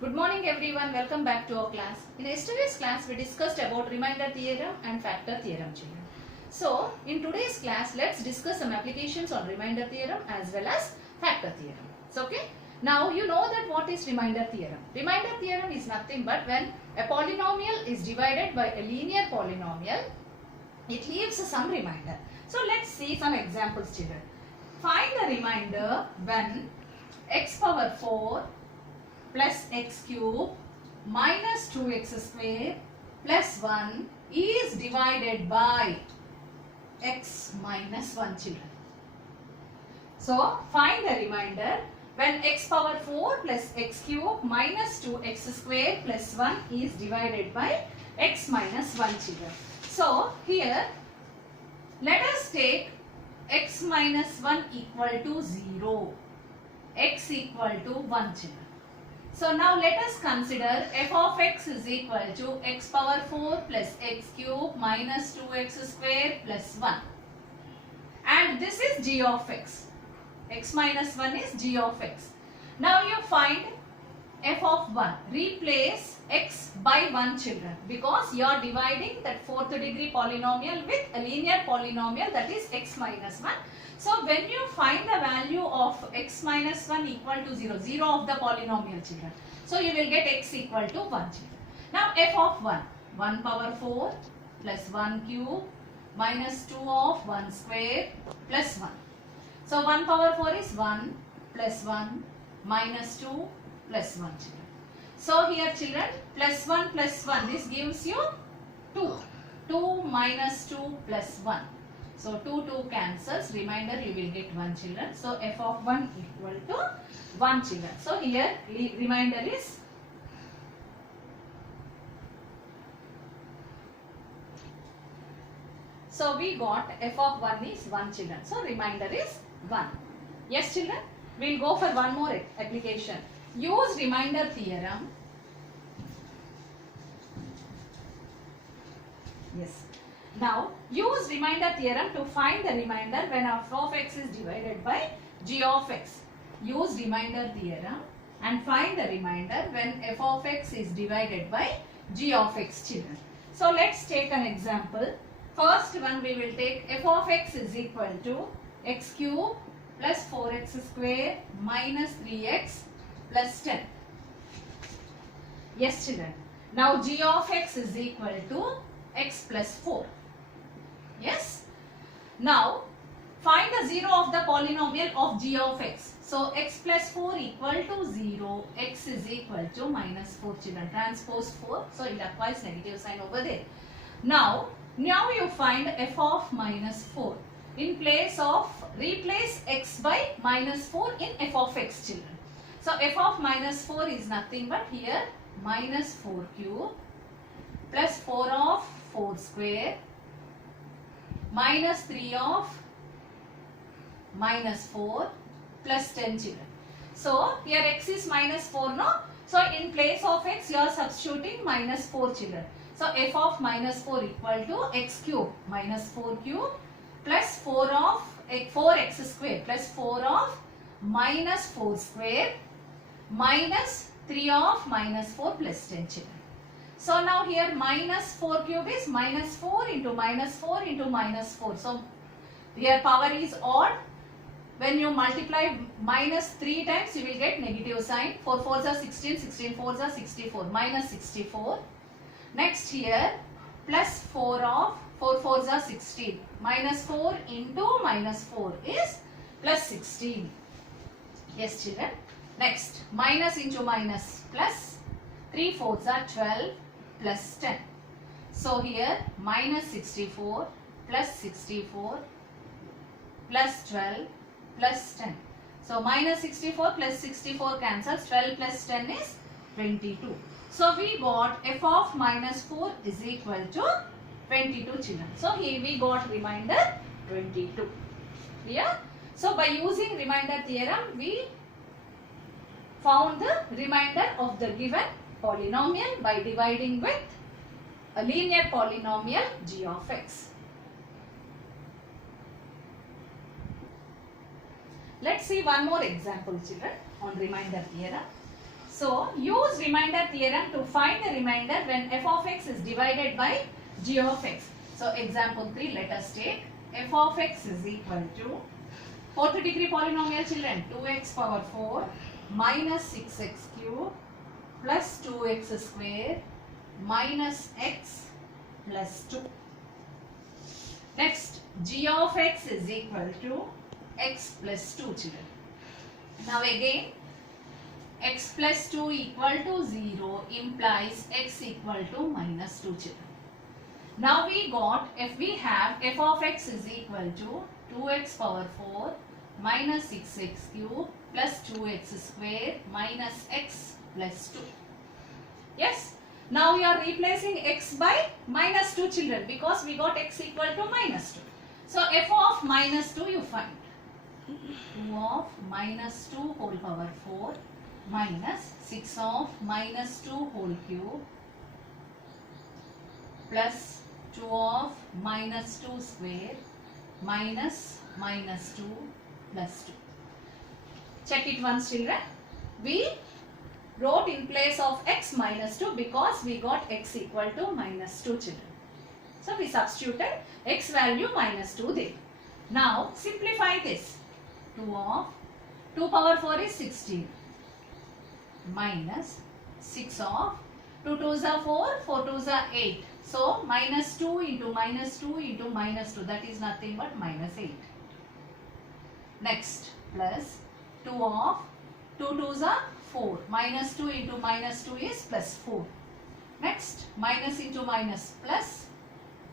Good morning everyone, welcome back to our class. In yesterday's class we discussed about remainder theorem and factor theorem children. So in today's class let's discuss some applications on remainder theorem as well as factor theorem. So okay, now you know that what is remainder theorem. Remainder theorem is nothing but when a polynomial is divided by a linear polynomial, it leaves some remainder. So let's see some examples children. Find the remainder when x power 4 plus x cube minus 2x square plus 1 is divided by x minus 1 children. So find the remainder when x power 4 plus x cube minus 2x square plus 1 is divided by x minus 1 children. So here let us take x minus 1 equal to 0, x equal to 1 children. So now let us consider f of x is equal to x power 4 plus x cube minus 2x square plus 1. And this is g of x. X minus 1 is g of x. Now you find f of 1. Replace x by 1 children because you are dividing that 4th degree polynomial with a linear polynomial, that is x minus 1. So when you find the value of x minus 1 equal to 0, 0 of the polynomial children, so you will get x equal to 1 children. Now f of 1, 1 power 4 plus 1 cube minus 2 of 1 square plus 1. So 1 power 4 is 1 plus 1 minus 2 plus 1 children. So here children, plus 1 plus 1, this gives you 2. 2 minus 2 plus 1. So 2 cancels, remainder you will get 1 children. So f of 1 equal to 1 children. So here remainder is so we got f of 1 is 1 children. So remainder is 1. Yes children, we will go for one more application. Use remainder theorem. Yes. Now use remainder theorem to find the remainder when f of x is divided by g of x. Use remainder theorem and find the remainder when f of x is divided by g of x children. So let's take an example. First one we will take f of x is equal to x cube plus 4x square minus 3x plus 10. Yes children. Now g of x is equal to x plus 4. Yes. Now find the 0 of the polynomial of g of x. So x plus 4 equal to 0, x is equal to minus 4 children. Transpose 4. So it applies negative sign over there. Now you find f of minus 4. In place of, replace x by minus 4 in f of x children. So f of minus 4 is nothing but here minus 4 cube plus 4 of 4 square minus 3 of minus 4 plus 10 children. So here x is minus 4 no. So in place of x you are substituting minus 4 children. So f of minus 4 equal to x cube minus 4 cube plus 4 of 4x square plus 4 of minus 4 square minus 3 of minus 4 plus 10 children. So now here minus 4 cube is minus 4 into minus 4 into minus 4. So here power is odd. When you multiply minus 3 times you will get negative sign. 4 4s are 16, 16 4s are 64, minus 64. Next here plus 4 of 4 4s are 16. Minus 4 into minus 4 is plus 16. Yes children. Next minus into minus plus 3 4s are 12 plus 10. So here minus 64 plus 64 plus 12 plus 10. So minus 64 plus 64 cancels. 12 plus 10 is 22. So we got f of minus 4 is equal to 22 children. So here we got remainder 22. Clear? So by using remainder theorem we found the remainder of the given polynomial by dividing with a linear polynomial g of x. Let's see one more example children on remainder theorem. So use remainder theorem to find the remainder when f of x is divided by g of x. So example 3, let us take f of x is equal to fourth degree polynomial, children, 2x power 4 minus 6x cube plus 2x square minus x plus 2. Next, g of x is equal to x plus 2, children. Now again, x plus 2 equal to 0 implies x equal to minus 2, children. Now we got, if we have f of x is equal to 2x power 4 minus 6x cube plus 2x square minus x plus 2. Yes. Now we are replacing x by minus 2, children, because we got x equal to minus 2. So f of minus 2 you find. 2 of minus 2 whole power 4 minus 6 of minus 2 whole cube plus 2 of minus 2 square minus minus 2 plus 2. Check it once, children. We wrote in place of x minus 2 because we got x equal to minus 2, children. So we substituted x value minus 2 there. Now simplify this. 2 of 2 power 4 is 16 minus 6 of 2 2s are 4, 4 2s are 8. So minus 2 into minus 2 into minus 2, that is nothing but minus 8. Next, plus 2 of 2 2s are 4. Minus 2 into minus 2 is plus 4. Next, minus into minus plus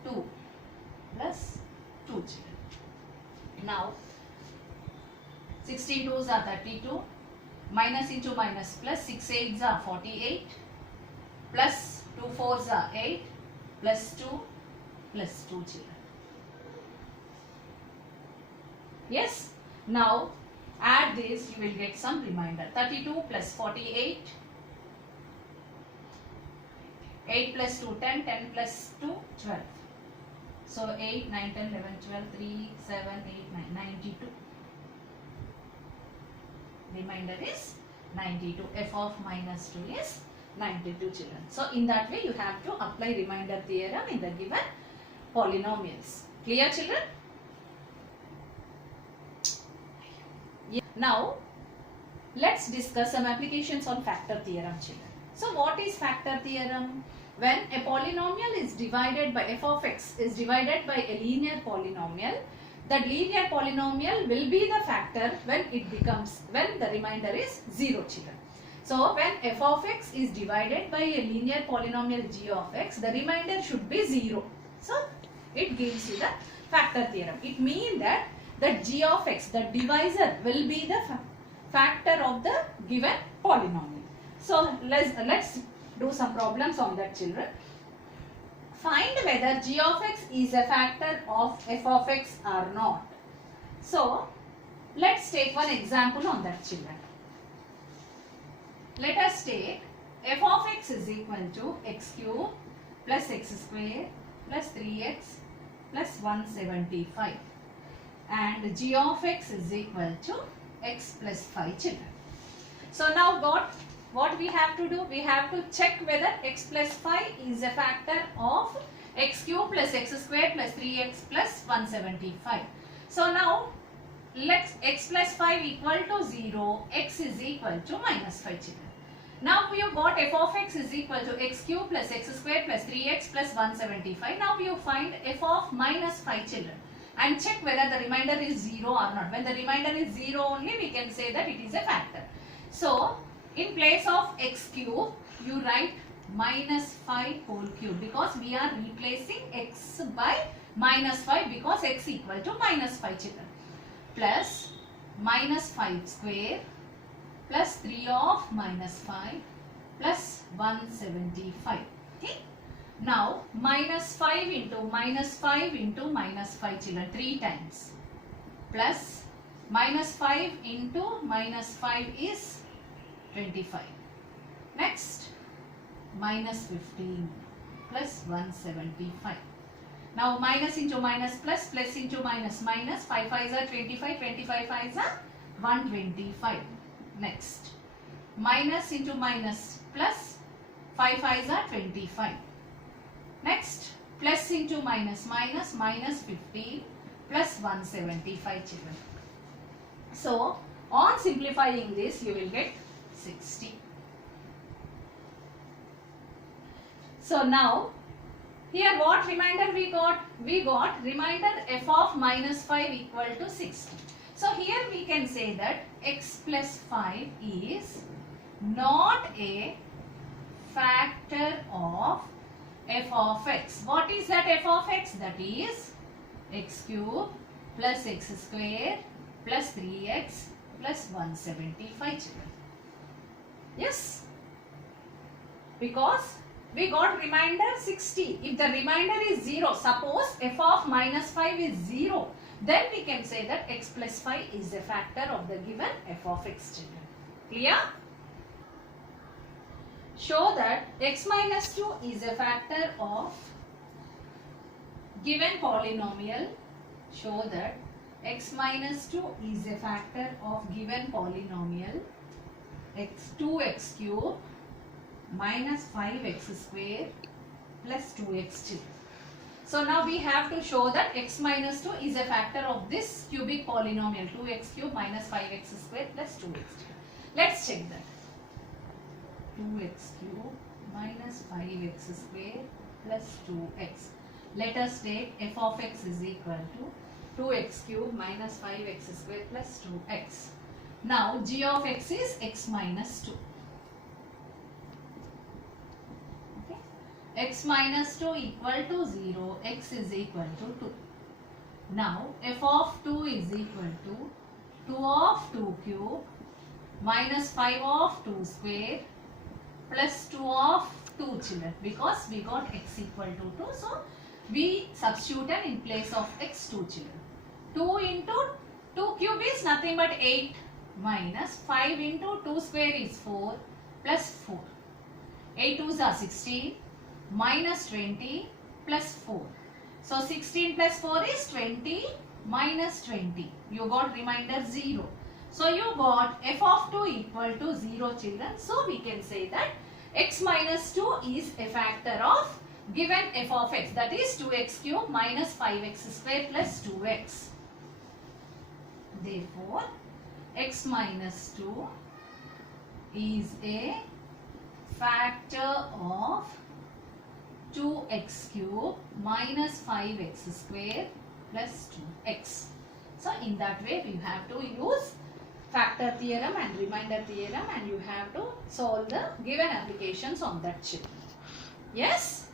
2 plus 2, children. Now 16 2s are 32. Minus into minus plus 6 8s are 48. Plus 2 4s are 8. Plus 2 plus 2, children. Yes. Now add this, you will get some remainder. 32 plus 48. 8 plus 2 10. 10 plus 2 12. So 8 9 10 11 12 3 7 8 9 92. Remainder is 92. F of minus 2 is 92, children. So in that way you have to apply remainder theorem in the given polynomials. Clear, children? Yeah. Now let's discuss some applications on factor theorem, children. So what is factor theorem? When a polynomial is divided by f of x is divided by a linear polynomial, the linear polynomial will be the factor when the remainder is 0, children. So when f of x is divided by a linear polynomial g of x, the remainder should be 0. So it gives you the factor theorem. It means that the g of x, the divisor, will be the factor of the given polynomial. So let's do some problems on that, children. Find whether g of x is a factor of f of x or not. So let's take one example on that, children. Let us take f of x is equal to x cube plus x square plus 3x plus 175 and g of x is equal to x plus 5, children. So now what we have to do? We have to check whether x plus 5 is a factor of x cube plus x square plus 3x plus 175. So now let's x plus 5 equal to 0, x is equal to minus 5, children. Now we have got f of x is equal to x cube plus x square plus 3x plus 175. Now you find f of minus 5, children, and check whether the remainder is 0 or not. When the remainder is 0 only, we can say that it is a factor. So in place of x cube, you write minus 5 whole cube because we are replacing x by minus 5 because x equal to minus 5, children, plus minus 5 square plus 3 of minus 5 plus 175. Okay. Now minus 5 into minus 5 into minus 5, children, 3 times, plus minus 5 into minus 5 is 25. Next, minus 15 plus 175. Now minus into minus plus, plus into minus minus, 5 5s are 25, 25 5s are 125. Next, minus into minus plus, 5 5s are 25. Next, plus into minus, minus 15 plus 175 children. So, on simplifying this, you will get 60. So, now, here what remainder we got? We got remainder f of minus 5 equal to 60. So, here we can say that x plus 5 is not a factor of f of x. What is that f of x? That is x cube plus x square plus 3x plus 175 children. Yes? Because we got remainder 60. If the remainder is 0, suppose f of minus 5 is 0, then we can say that x plus 5 is a factor of the given f of x children. Clear? Show that x minus 2 is a factor of given polynomial. Show that x minus 2 is a factor of given polynomial x 2x cube minus 5x square plus 2x cube. So now we have to show that x minus 2 is a factor of this cubic polynomial 2x cube minus 5x square plus 2x cube. Let's check that. 2x cube minus 5x square plus 2x. Let us take f of x is equal to 2x cube minus 5x square plus 2x. Now g of x is x minus 2. Okay. X minus 2 equal to 0, x is equal to 2. Now f of 2 is equal to 2 of 2 cube minus 5 of 2 square plus 2 of 2 children, because we got x equal to 2. So, we substituted in place of x 2 children. 2 into 2 cube is nothing but 8 minus 5 into 2 square is 4 plus 4. 8 2s are 16 minus 20 plus 4. So, 16 plus 4 is 20 minus 20. You got remainder 0. So, you got f of 2 equal to 0 children. So, we can say that x minus 2 is a factor of given f of x, that is 2x cube minus 5x square plus 2x. Therefore, x minus 2 is a factor of 2x cube minus 5x square plus 2x. So, in that way we have to use factor theorem and remainder theorem, and you have to solve the given applications on that chip. Yes?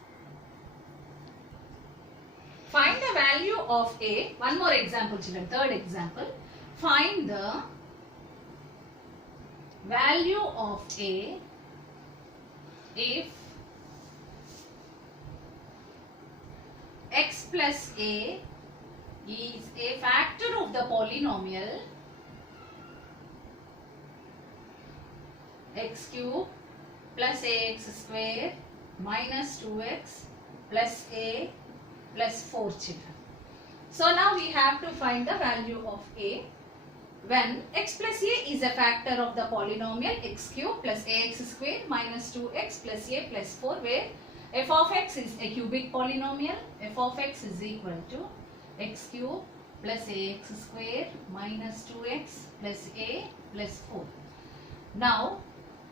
Find the value of a, one more example children, third example. Find the value of a if x plus a is a factor of the polynomial x cube plus ax square minus 2x plus a plus 4 children. So now we have to find the value of a when x plus a is a factor of the polynomial x cube plus ax square minus 2x plus a plus 4, where f of x is a cubic polynomial. F of x is equal to x cube plus ax square minus 2x plus a plus 4. Now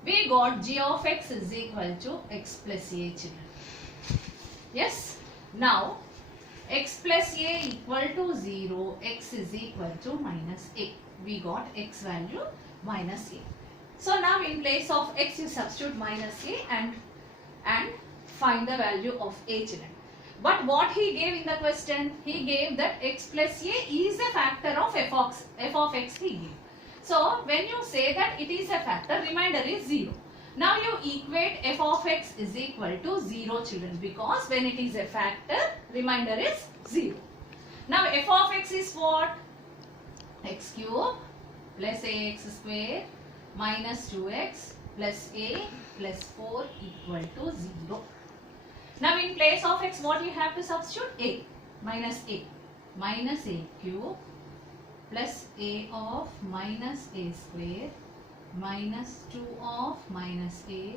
we got g of x is equal to x plus a children. Yes. Now x plus a equal to 0, x is equal to minus a. We got x value minus a. So now in place of x you substitute minus a and find the value of a children. But what he gave in the question, he gave that x plus a is a factor of f of x he gave. So when you say that it is a factor, remainder is 0. Now you equate f of x is equal to 0 children, because when it is a factor, remainder is 0. Now f of x is what? X cube plus ax square minus 2x plus a plus 4 equal to 0. Now in place of x what you have to substitute? A minus a cube plus a of minus a square minus 2 of minus a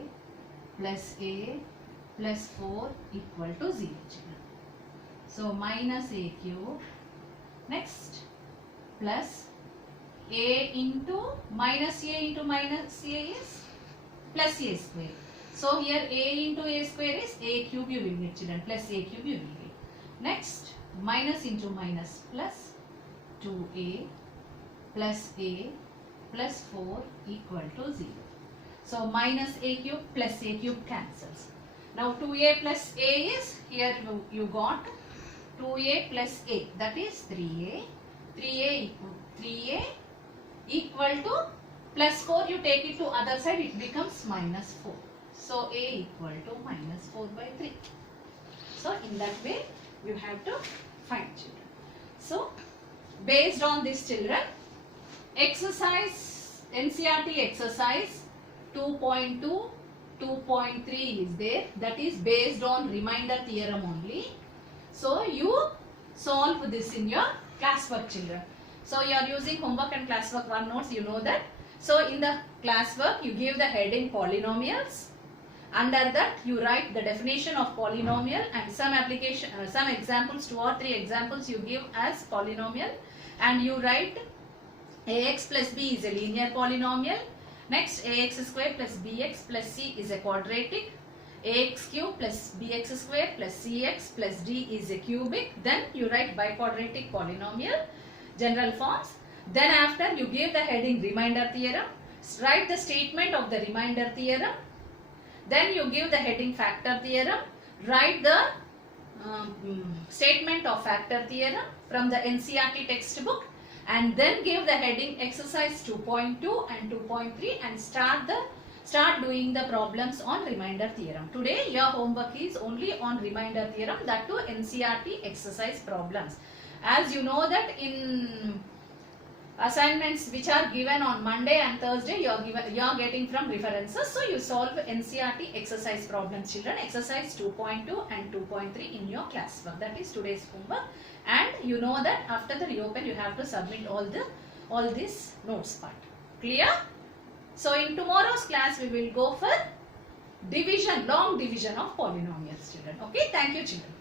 plus 4 equal to 0 children. So minus a cube, next plus a into minus a is plus a square. So here a into a square is a cube you will get children, plus a cube you will get. Next minus into minus plus 2a plus a plus 4 equal to 0. So minus a cube plus a cube cancels. Now 2a plus a is, here you got 2a plus a, that is 3a. 3a equal to plus 4, you take it to other side, it becomes minus 4. So a equal to minus 4 by 3. So in that way you have to find children. So based on this children, exercise, NCERT exercise 2.2, 2.3 is there, that is based on remainder theorem only. So you solve this in your classwork children. So you are using homework and classwork one notes, you know that. So in the classwork you give the heading polynomials. Under that you write the definition of polynomial and some application, some examples, 2 or 3 examples you give as polynomial, and you write ax plus b is a linear polynomial. Next ax square plus bx plus c is a quadratic. Ax cube plus bx square plus cx plus d is a cubic. Then you write biquadratic polynomial, general forms. Then after you give the heading remainder theorem, write the statement of the remainder theorem. Then you give the heading factor theorem, write the statement of factor theorem from the NCERT textbook, and then give the heading exercise 2.2 and 2.3 and start doing the problems on remainder theorem. Today your homework is only on remainder theorem, that too NCERT exercise problems. As you know that in assignments which are given on Monday and Thursday, you are getting from references. So you solve NCERT exercise problems children, exercise 2.2 and 2.3 in your classwork. That is today's homework. And you know that after the reopen you have to submit all this notes part. Clear? So in tomorrow's class we will go for division, long division of polynomials children. Okay, thank you children.